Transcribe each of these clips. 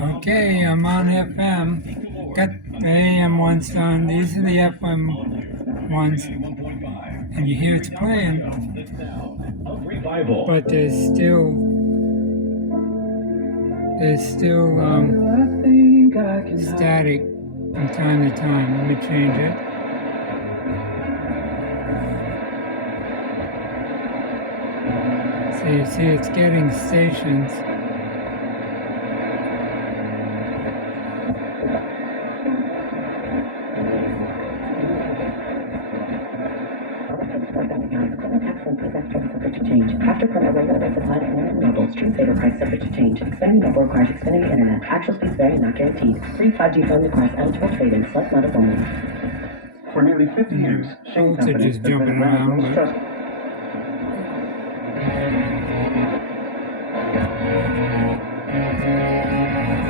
Okay, I'm on FM. Got the AM ones done. These are the FM ones. And you hear it's playing. But there's still static from time to time. Let me change it. So you see it's getting stations. After permit regular rates applied at internet mobile, stream saver price subject to change. Xfinity mobile requires Xfinity internet. Actual speeds vary and not guaranteed. Free 5G phone requires eligible trade-in. Select models only. For nearly 50 years, Shane Company has been Atlanta most trusted.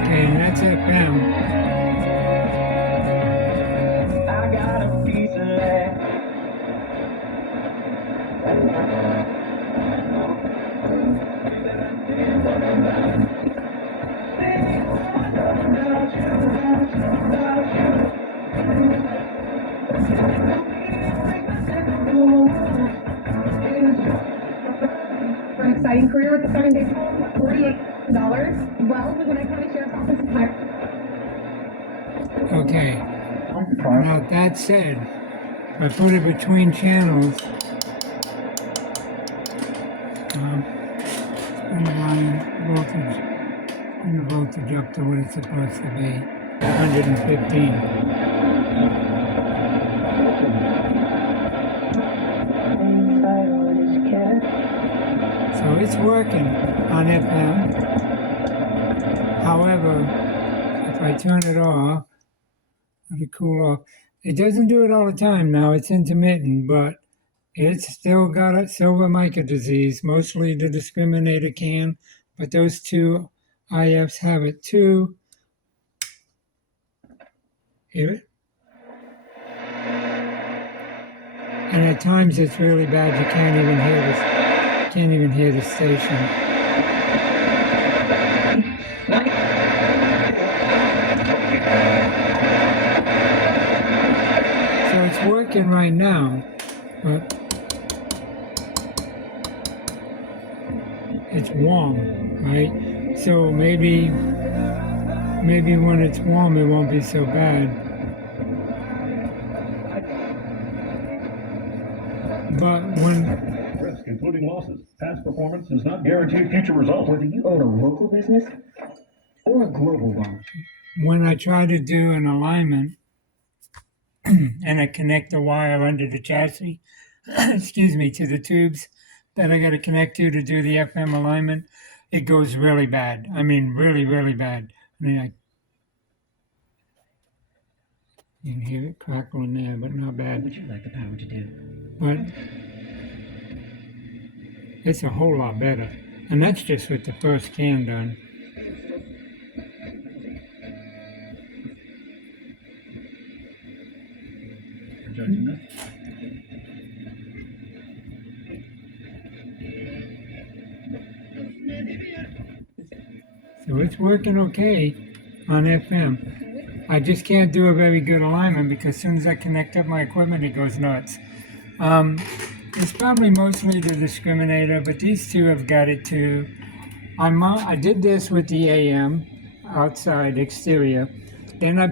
Okay, and that's FM. I got a piece of land. For an exciting career with the 7 days home, $48. Well, the Gwinnett County Sheriff's Office is hired. Okay. Now that said, if I put it between channels, bring the voltage up to what it's supposed to be, 115. So it's working on FM. However, if I turn it off, let it cool off. It doesn't do it all the time now. It's intermittent, but it's still got a silver Mica disease. Mostly the discriminator can, but those two IFs have it too. Hear it? And at times it's really bad. You can't even hear this. Can't even hear the station. So it's working right now, but it's warm, right? So maybe when it's warm it won't be so bad. But when risk, including losses. Past performance does not guarantee future results. Whether you own a local business or a global one. When I try to do an alignment and I connect the wire under the chassis, excuse me, to the tubes that I got to connect to do the FM alignment, it goes really bad. I mean, really, really bad. I mean, you can hear it crackling there, but not bad. What would you like the power to do? But it's a whole lot better. And that's just with the first can done. So it's working okay on FM. I just can't do a very good alignment because as soon as I connect up my equipment, it goes nuts. It's probably mostly the discriminator, but these two have got it too. I did this with the AM outside exterior. Then I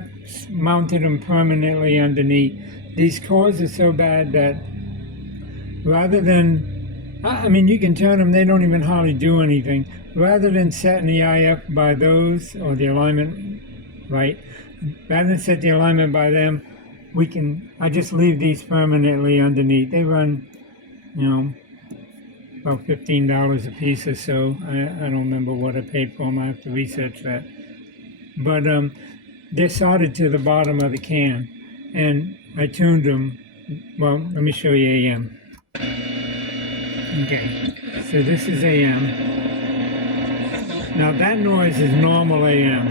mounted them permanently underneath. These cores are so bad that rather than, I mean, you can turn them, they don't even hardly do anything. Rather than setting the IF by those or the alignment, right? Rather than set the alignment by them, I just leave these permanently underneath. They run, about $15 a piece or so. I don't remember what I paid for them. I have to research that. But they're soldered to the bottom of the can. And I tuned them. Well, let me show you AM. Okay, so this is AM. Now that noise is normal AM.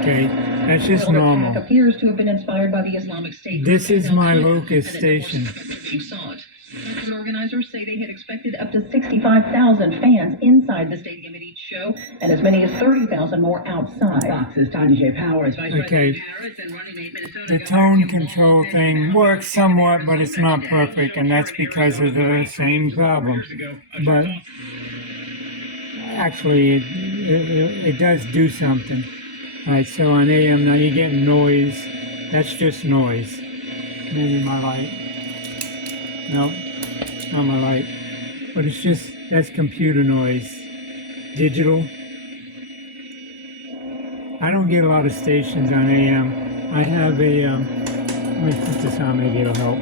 Okay, that's just normal. Appears to have been inspired by the Islamic State. This is my locus station. You saw it. Organizers say they had expected up to 65,000 fans inside the stadium at each show. show, and as many as 30,000 more outside. Fox's Tanya J. Powers. Okay, the tone control thing works somewhat, but it's not perfect, and that's because of the same problem. But actually, it does do something. All right, so on AM now you're getting noise. That's just noise. Maybe my light. No, not my light. But it's just, that's computer noise. Digital. I don't get a lot of stations on AM. I have a, let me put this on, maybe it'll help.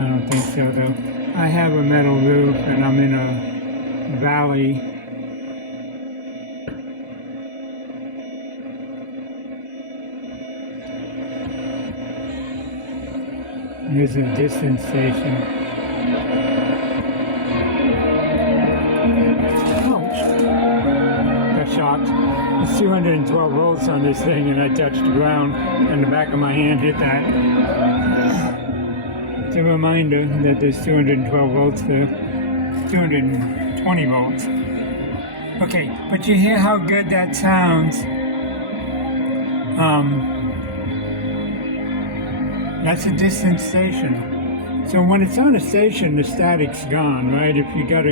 I don't think so though. I have a metal roof and I'm in a valley. Here's a distance station. Ouch! Got shocked. It's 212 volts on this thing and I touched the ground and the back of my hand hit that. It's a reminder that there's 212 volts there. 220 volts. Okay, but you hear how good that sounds. That's a distance station. So when it's on a station, the static's gone, right? If you got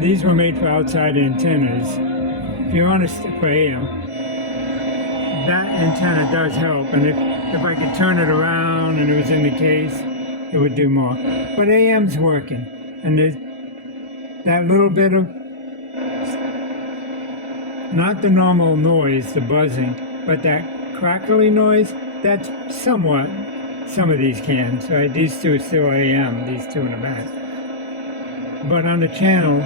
these were made for outside antennas. If you're on for AM, that antenna does help. And if I could turn it around and it was in the case, it would do more. But AM's working. And there's that little bit of, not the normal noise, the buzzing, but that crackly noise, that's somewhat, some of these cans, right? These two are still AM, these two in the back. But on the channel,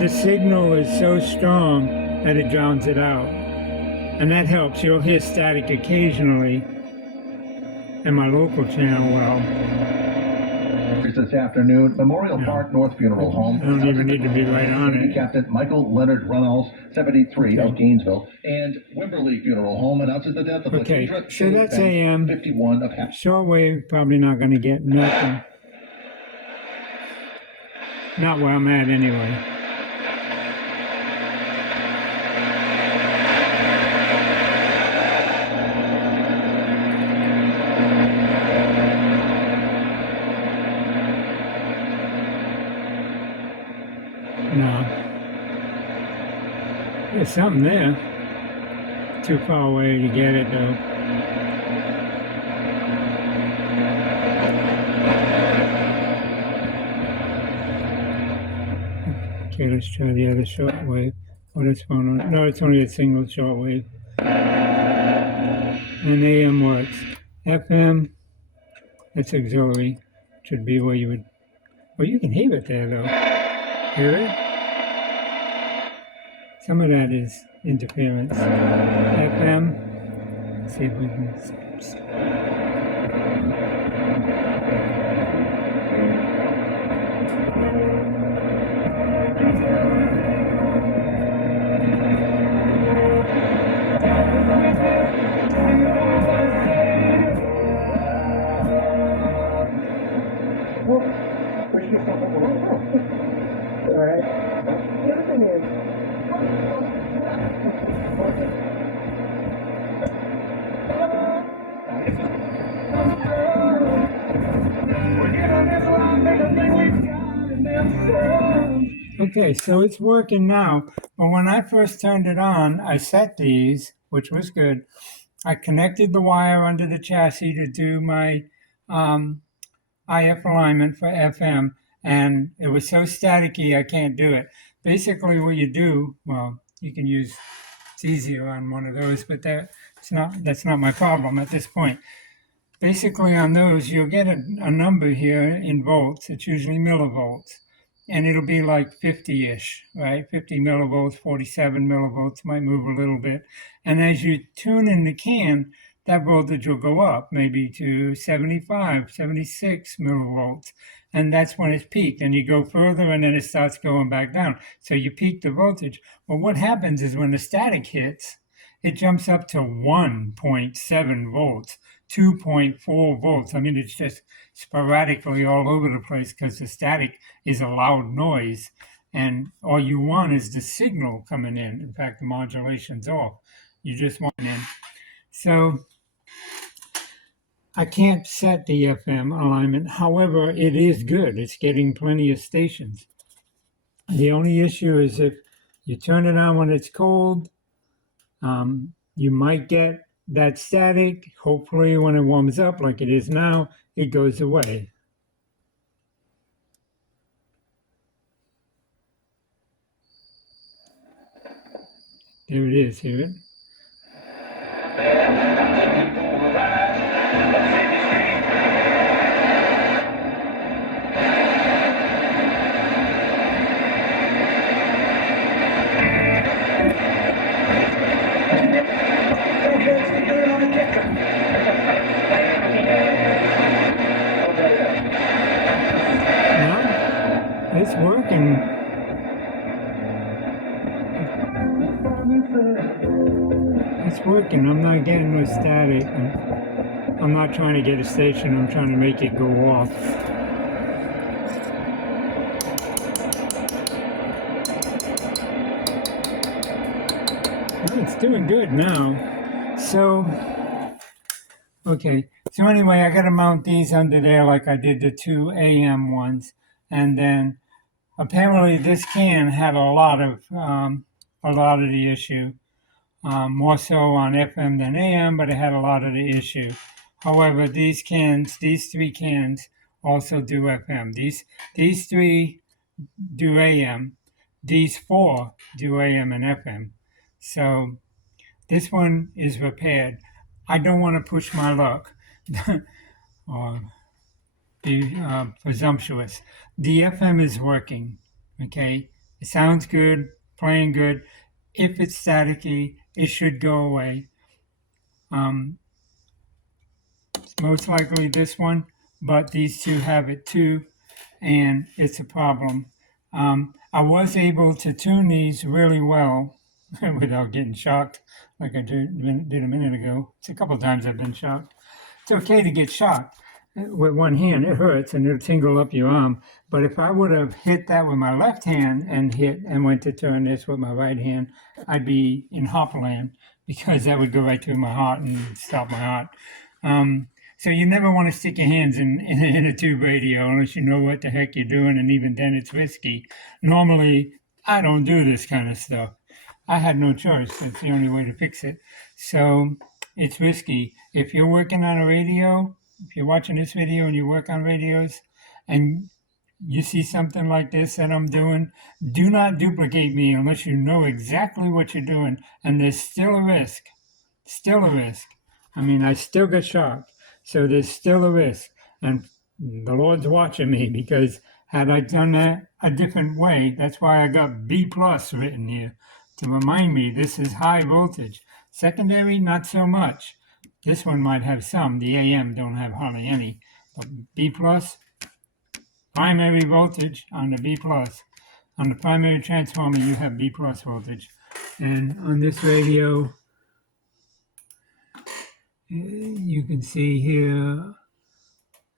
the signal is so strong that it drowns it out. And that helps. You'll hear static occasionally in my local channel well. This afternoon, Memorial Park North Funeral Home. I don't even need to be right on it. Captain Michael Leonard Reynolds, 73, of Gainesville, and Wimberley Funeral Home announces the death of Okay, Lakendra so that's AM. 51 of Hampshire. Shortwave, probably not going to get nothing. Not where I'm at anyway. No. There's something there. Too far away to get it though. Okay, let's try the other shortwave. Oh, that's phone on. No, it's only a single shortwave. And AM works. FM, that's auxiliary. Should be where you would. Well, you can hear it there though. Hear it? Some of that is interference. FM. Let's see if we can. Okay, so it's working now, but when I first turned it on, I set these, which was good. I connected the wire under the chassis to do my IF alignment for FM, and it was so staticky I can't do it. Basically what you do, well, you can use, it's easier on one of those, but that's not my problem at this point. Basically on those, you'll get a number here in volts. It's usually millivolts. And it'll be like 50-ish, right? 50 millivolts, 47 millivolts, might move a little bit. And as you tune in the can, that voltage will go up maybe to 75, 76 millivolts. And that's when it's peaked. And you go further and then it starts going back down. So you peak the voltage. Well, what happens is when the static hits, it jumps up to 1.7 volts. 2.4 volts. I mean, it's just sporadically all over the place because the static is a loud noise. And all you want is the signal coming in. In fact, the modulation's off. You just want in. So I can't set the FM alignment. However, it is good. It's getting plenty of stations. The only issue is if you turn it on when it's cold, you might get that static. Hopefully, when it warms up like it is now, it goes away. There it is, hear it? Now, it's working. It's working. I'm not getting no static. I'm not trying to get a station. I'm trying to make it go off. Well, it's doing good now. So, okay. So anyway, I got to mount these under there like I did the 2 AM ones. And then apparently this can had a lot of the issue. More so on FM than AM, but it had a lot of the issue. However, these 3 cans also do FM. These 3 do AM. These 4 do AM and FM. So this one is repaired. I don't want to push my luck or be presumptuous. The FM is working, okay? It sounds good, playing good. If it's staticky, it should go away. Most likely this one, but these 2 have it too, and it's a problem. I was able to tune these really well without getting shocked like I did a minute ago. It's a couple of times I've been shocked. It's okay to get shocked with one hand. It hurts and it'll tingle up your arm. But if I would have hit that with my left hand and went to turn this with my right hand, I'd be in Hopperland because that would go right through my heart and stop my heart. So you never want to stick your hands in a tube radio unless you know what the heck you're doing, and even then it's risky. Normally, I don't do this kind of stuff. I had no choice. That's the only way to fix it. So it's risky. If you're working on a radio, if you're watching this video and you work on radios, and you see something like this that I'm doing, do not duplicate me unless you know exactly what you're doing. And there's still a risk. Still a risk. I mean, I still get shocked. So there's still a risk. And the Lord's watching me, because had I done that a different way, that's why I got B plus written here to remind me this is high voltage. Secondary, not so much. This one might have some. The AM don't have hardly any. But B plus, primary voltage on the B plus. On the primary transformer, you have B plus voltage. And on this radio, you can see here,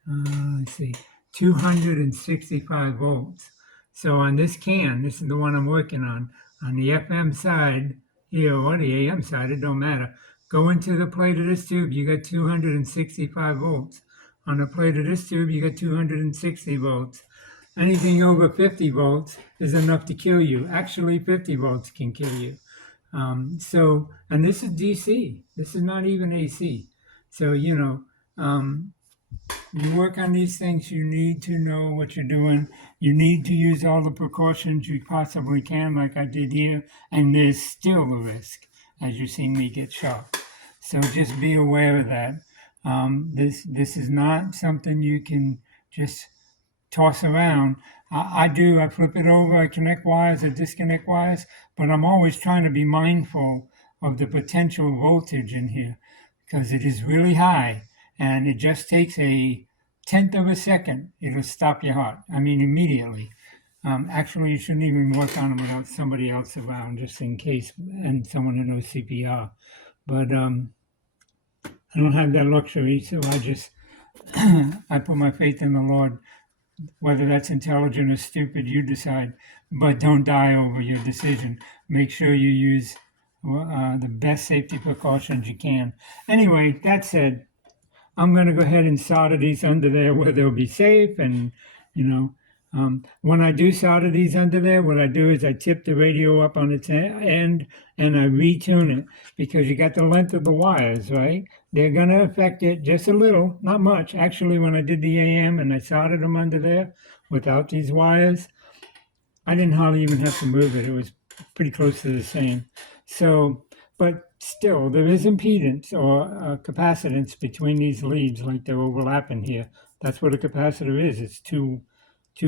let's see, 265 volts. So on this can, this is the one I'm working on the FM side here or the AM side, it don't matter. Go into the plate of this tube, you got 265 volts. On the plate of this tube, you got 260 volts. Anything over 50 volts is enough to kill you. Actually, 50 volts can kill you. And this is DC. This is not even AC. So, you work on these things, you need to know what you're doing. You need to use all the precautions you possibly can, like I did here. And there's still a risk, as you see me get shocked. So just be aware of that. This is not something you can just toss around. I flip it over, I connect wires, I disconnect wires, but I'm always trying to be mindful of the potential voltage in here, because it is really high, and it just takes a tenth of a second, it'll stop your heart. I mean, immediately. Actually, you shouldn't even work on them without somebody else around, just in case, and someone who knows CPR. But I don't have that luxury, so I put my faith in the Lord. Whether that's intelligent or stupid, you decide. But don't die over your decision. Make sure you use the best safety precautions you can. Anyway, that said, I'm going to go ahead and solder these under there where they'll be safe. And, you know, when I do solder these under there, what I do is I tip the radio up on its end and I retune it because you got the length of the wires, right? They're going to affect it just a little, not much. Actually, when I did the AM and I soldered them under there without these wires, I didn't hardly even have to move it. It was pretty close to the same. So, but still, there is impedance or capacitance between these leads, like they're overlapping here. That's what a capacitor is. It's two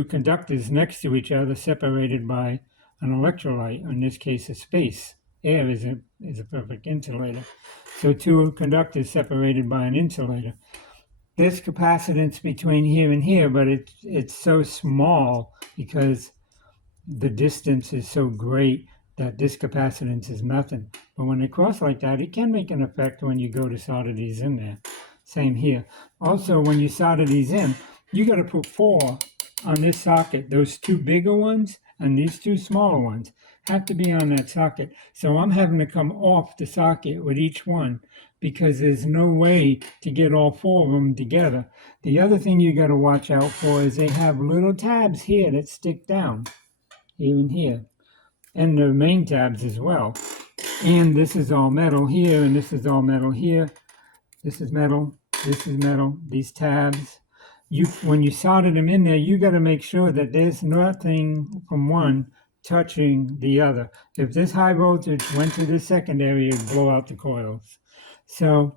conductors next to each other, separated by an electrolyte. In this case, a space. Air is a perfect insulator. So two conductors separated by an insulator. There's capacitance between here and here, but it's so small because the distance is so great that this capacitance is nothing. But when they cross like that, it can make an effect when you go to solder these in there. Same here. Also, when you solder these in, you got to put 4 on this socket. Those 2 bigger ones and these 2 smaller ones have to be on that socket. So I'm having to come off the socket with each one because there's no way to get all 4 of them together. The other thing you got to watch out for is they have little tabs here that stick down, even here, and the main tabs as well. And this is all metal here, and this is all metal here. This is metal, this is metal, these tabs. When you solder them in there, you got to make sure that there's nothing from one touching the other. If this high voltage went to the secondary, it would blow out the coils. So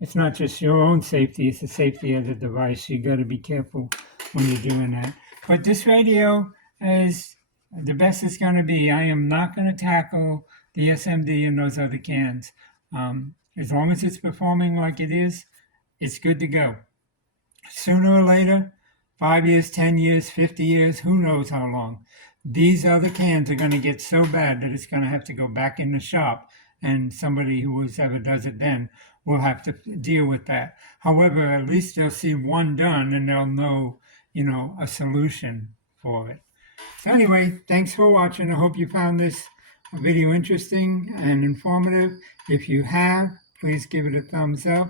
it's not just your own safety, it's the safety of the device. You got to be careful when you're doing that. But this radio is the best it's going to be. I am not going to tackle the SMD and those other cans. As long as it's performing like it is, it's good to go. Sooner or later, 5 years, 10 years, 50 years, who knows how long, these other cans are going to get so bad that it's going to have to go back in the shop, and somebody who ever does it then will have to deal with that. However, at least they'll see one done and they'll know, a solution for it. So anyway, thanks for watching. I hope you found this video interesting and informative. If you have, please give it a thumbs up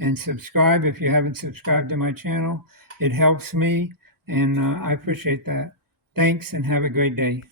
and subscribe if you haven't subscribed to my channel. It helps me, and I appreciate that. Thanks, and have a great day.